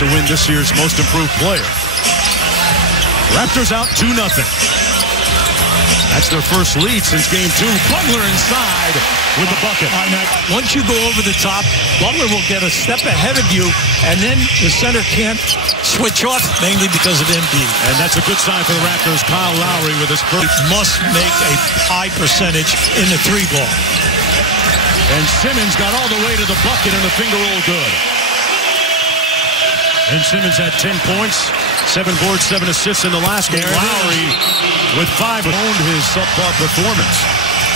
to win this year's Most Improved Player. Raptors out 2-0. That's their first lead since game 2. Butler inside with the bucket. Once you go over the top, Butler will get a step ahead of you, and then the center can't switch off, mainly because of Embiid. And that's a good sign for the Raptors. Kyle Lowry with his first. Must make a high percentage in the 3-ball. And Simmons got all the way to the bucket, and the finger roll good. And Simmons had 10 points, 7 boards, 7 assists in the last game. Lowry with 5 owned his subpar performance.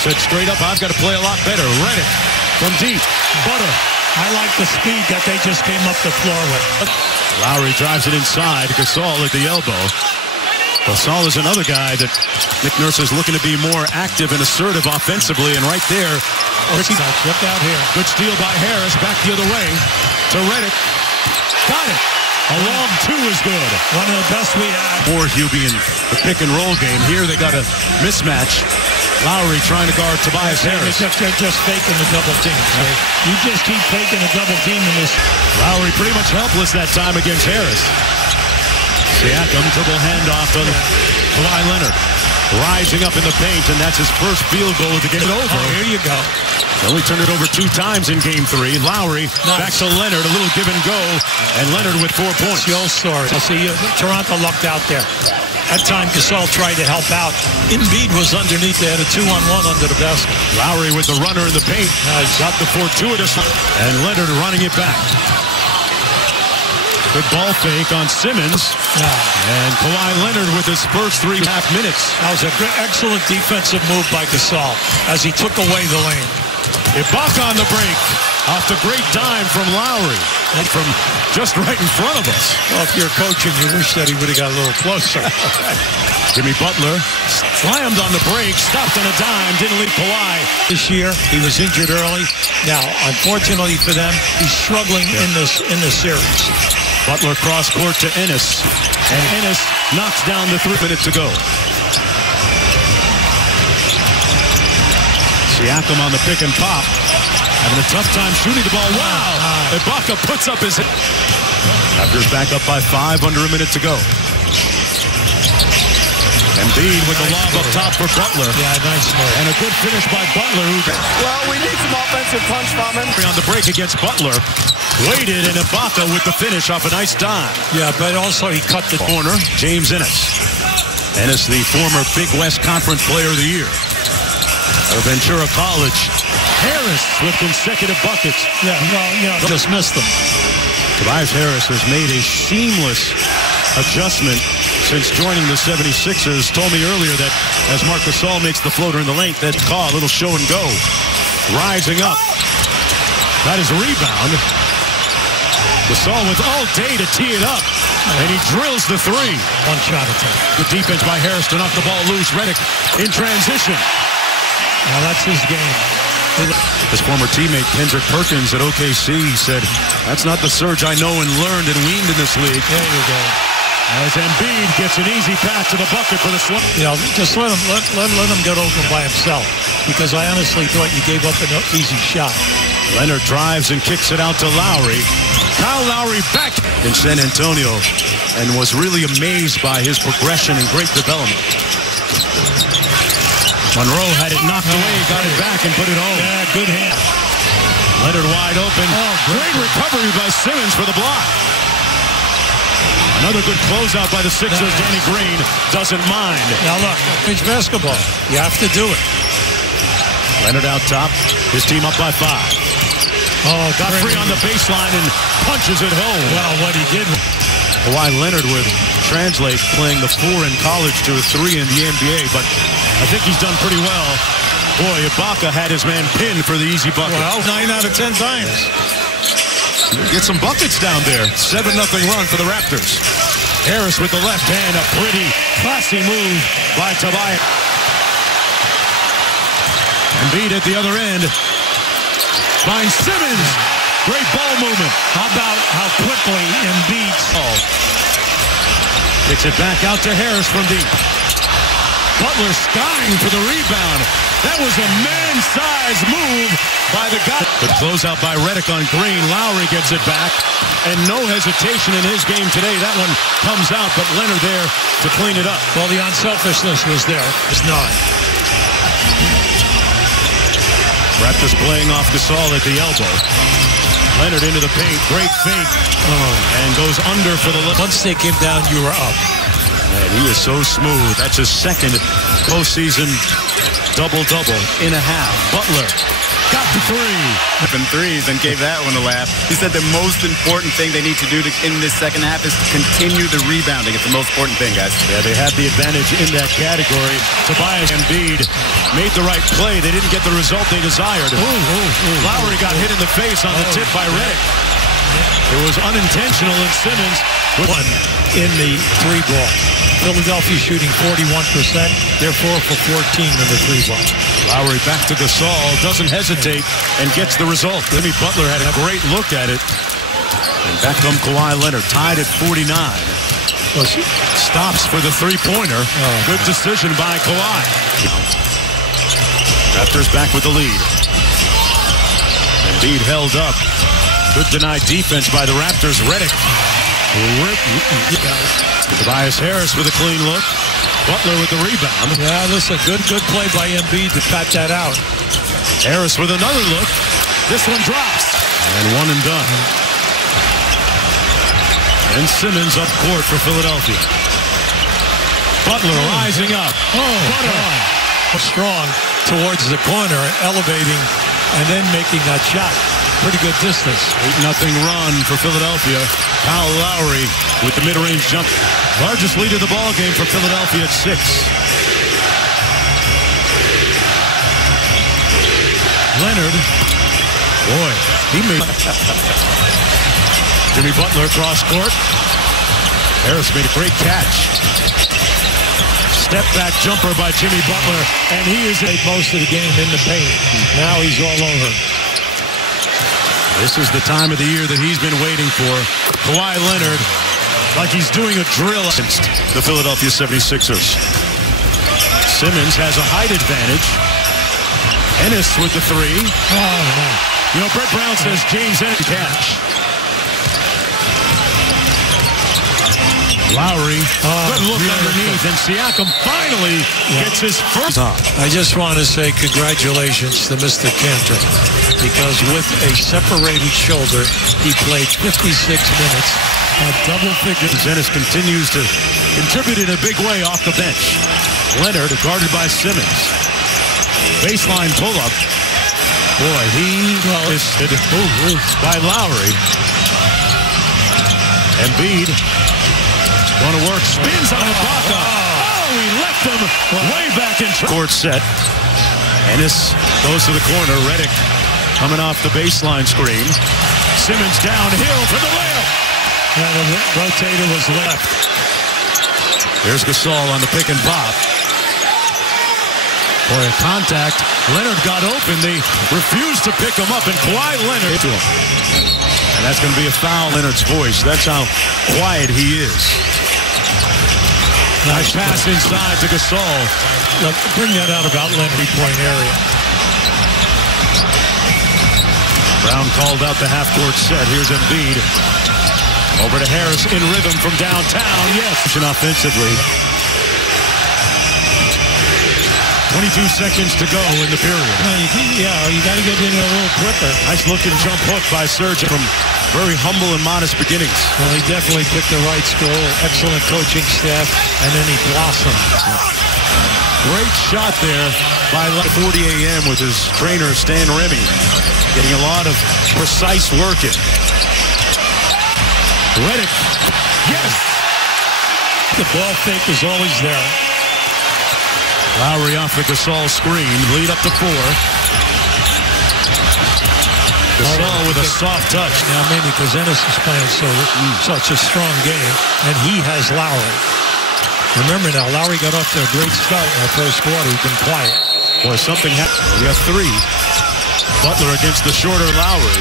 Said straight up, I've got to play a lot better. Redick from deep. Butter. I like the speed that they just came up the floor with. Lowry drives it inside. Gasol at the elbow. Gasol is another guy that Nick Nurse is looking to be more active and assertive offensively. And right there, Look out here. Good steal by Harris. Back the other way to Redick. Got it. A long 2 is good. One of the best we have. Poor Hubie in the pick and roll game. Here they got a mismatch. Lowry trying to guard Tobias Harris. They're just faking the double team. So you just keep faking the double team in this. Lowry pretty much helpless that time against Harris. Siakam dribble handoff to Kawhi Leonard. Rising up in the paint, and that's his first field goal to get it over. Oh, here you go. They only turned it over 2 times in game 3. Lowry back to Leonard, a little give and go, and Leonard with 4 points. It's the old story. I see Toronto lucked out there. That time Gasol tried to help out. Embiid was underneath. They had a 2-on-1 under the basket. Lowry with the runner in the paint. Got the fortuitous, and Leonard running it back. Good ball fake on Simmons. And Kawhi Leonard with his first 3.5 minutes. That was an excellent defensive move by Gasol as he took away the lane. Ibaka on the break. Off the great dime from Lowry. And from just right in front of us. Well, if you're coaching, you wish that he would have got a little closer. Jimmy Butler slammed on the break, stopped on a dime, didn't leave Kawhi. This year, he was injured early. Now, unfortunately for them, he's struggling in this series. Butler cross court to Ennis, and Ennis knocks down the 3 minutes to go. Siakam on the pick and pop, having a tough time shooting the ball. Wow! Ibaka puts up his hit. Raptors back up by 5, under a minute to go. Embiid with the lob up top for Butler. Yeah, nice move. And a good finish by Butler. Well, we need some offensive punch from him. On the break against Butler. Waited, and Ibaka with the finish off a nice dime. Yeah, but also he cut the corner. James Ennis. Ennis, the former Big West Conference Player of the Year. Of Ventura College. Harris with consecutive buckets. Yeah, well, just missed them. Tobias Harris has made a seamless adjustment since joining the 76ers. Told me earlier that as Marc Gasol makes the floater in the lane, that call, a little show and go. Rising up. That is a rebound. Gasol with all day to tee it up. And he drills the 3. One shot attempt. Good defense by Harris to knock the ball loose. Redick in transition. Now that's his game. His former teammate Kendrick Perkins at OKC said, "That's not the Surge I know and learned and weaned in this league." There you go. As Embiid gets an easy pass to the bucket for the Swim. Just let him get open by himself, because I honestly thought you gave up an easy shot. Leonard drives and kicks it out to Lowry. Kyle Lowry back in San Antonio and was really amazed by his progression and great development. Monroe had it knocked away, got it back and put it home. Yeah, good hand. Leonard wide open. Oh, great recovery by Simmons for the block. Another good closeout by the Sixers. Danny Green doesn't mind. Now look, it's basketball. You have to do it. Leonard out top. His team up by 5. Oh, got free on the baseline and punches it home. Well, what he did. Kawhi Leonard would translate playing the 4 in college to a 3 in the NBA, but I think he's done pretty well. Boy, Ibaka had his man pinned for the easy bucket. Well, 9 out of 10 times. Get some buckets down there. 7-0 run for the Raptors. Harris with the left hand, a pretty classy move by Tobias. Embiid at the other end. Finds Simmons. Great ball movement. How about how quickly Embiid kicks it back out to Harris from deep. Butler skying for the rebound. That was a man-sized move by the guy. But closeout by Redick on Green. Lowry gets it back. And no hesitation in his game today. That one comes out, but Leonard there to clean it up. Well, the unselfishness was there. It's not. Raptors playing off Gasol at the elbow. Leonard into the paint. Great fake. And goes under for the... Once they came down, you were up. Man, he is so smooth. That's his second postseason double-double in a half. Butler got the three. And threes and gave that one a laugh. He said the most important thing they need to do in this second half is to continue the rebounding. It's the most important thing, guys. Yeah, they had the advantage in that category. Tobias Embiid made the right play. They didn't get the result they desired. Lowry got hit in the face on the tip by Redick. It was unintentional, and Simmons won in the three ball. Philadelphia shooting 41%. They're 4 for 14 in the three ball. Lowry back to Gasol, doesn't hesitate, and gets the result. Jimmy Butler had a great look at it. And back comes Kawhi Leonard, tied at 49. Stops for the three-pointer. Good decision by Kawhi. Raptors back with the lead. Embiid held up. Good denied defense by the Raptors. Redick. Tobias Harris with a clean look. Butler with the rebound. Yeah, listen, good play by Embiid to cut that out. Harris with another look. This one drops. And one and done. And Simmons up court for Philadelphia. Butler rising up. Butler strong towards the corner, elevating, and then making that shot. Pretty good distance. 8-0 run for Philadelphia. Kyle Lowry with the mid-range jump. Largest lead of the ball game for Philadelphia at 6. Leonard. Boy, he made... Jimmy Butler cross court. Harris made a great catch. Step back jumper by Jimmy Butler. And he is most of the game in the paint. Now he's all over. This is the time of the year that he's been waiting for. Kawhi Leonard, like he's doing a drill against the Philadelphia 76ers. Simmons has a height advantage. Ennis with the three. You know, Brett Brown says James Ennis catch. Lowry, good look underneath, and Siakam finally gets his first. I just want to say congratulations to Mr. Cantor, because with a separated shoulder, he played 56 minutes at double figures. Ennis continues to contribute in a big way off the bench. Leonard guarded by Simmons. Baseline pull-up. Boy, he is by Lowry. Embiid. Want to work, spins on Ibaka. He left him way back in court set. Ennis goes to the corner. Redick coming off the baseline screen. Simmons downhill for the layup. And the rotator was left. There's Gasol on the pick and pop. Boy, contact. Leonard got open. They refused to pick him up, and Kawhi Leonard to him. And that's going to be a foul. Leonard's voice. That's how quiet he is. Nice pass inside to Gasol. Look, bring that out about Leonard point area. Brown called out the half-court set. Here's Embiid. Over to Harris in rhythm from downtown. Yes. Offensively. 22 seconds to go in the period. You got to get in a little quicker. Nice looking jump hook by Serge from very humble and modest beginnings. Well, he definitely picked the right school. Excellent coaching staff, and then he blossomed. Great shot there by 40 a.m. with his trainer, Stan Remy. Getting a lot of precise work in. Redick. Yes! The ball fake is always there. Lowry off the Gasol screen. Lead up to 4. Gasol with a soft touch. Now maybe because Ennis is playing such a strong game, and he has Lowry. Remember now, Lowry got off to a great start in that first quarter. He's been quiet. Boy, something happened. We got 3. Butler against the shorter Lowry.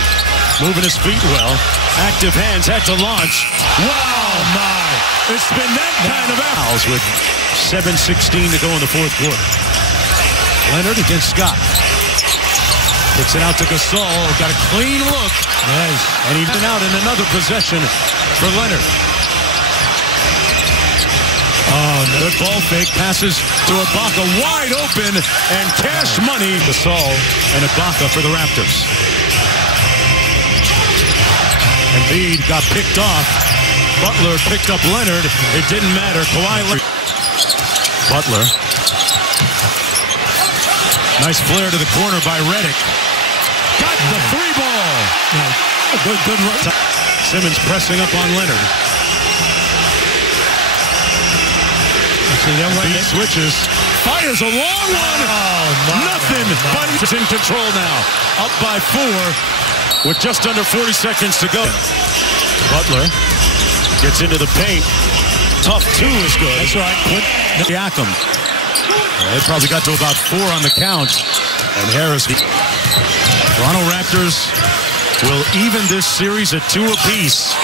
Moving his feet well. Active hands, had to launch. Wow, my. It's been that kind of fouls with 7:16 to go in the fourth quarter. Leonard against Scott. Kicks it out to Gasol. Got a clean look. Nice. And he's been out in another possession for Leonard. Oh, good ball fake. Passes to Ibaka. Wide open. And cash money. Gasol and Ibaka for the Raptors. Embiid got picked off. Butler picked up Leonard. It didn't matter. Kawhi Leonard. Butler. Nice flare to the corner by Redick. Got the three ball. Good run. Simmons pressing up on Leonard. He switches. Fires a long one. Nothing. But it's in control now. Up by 4 with just under 40 seconds to go. Butler gets into the paint. Tough 2 is good. That's right. Siakam. They probably got to about 4 on the count. And Harris. Toronto Raptors will even this series at 2 apiece.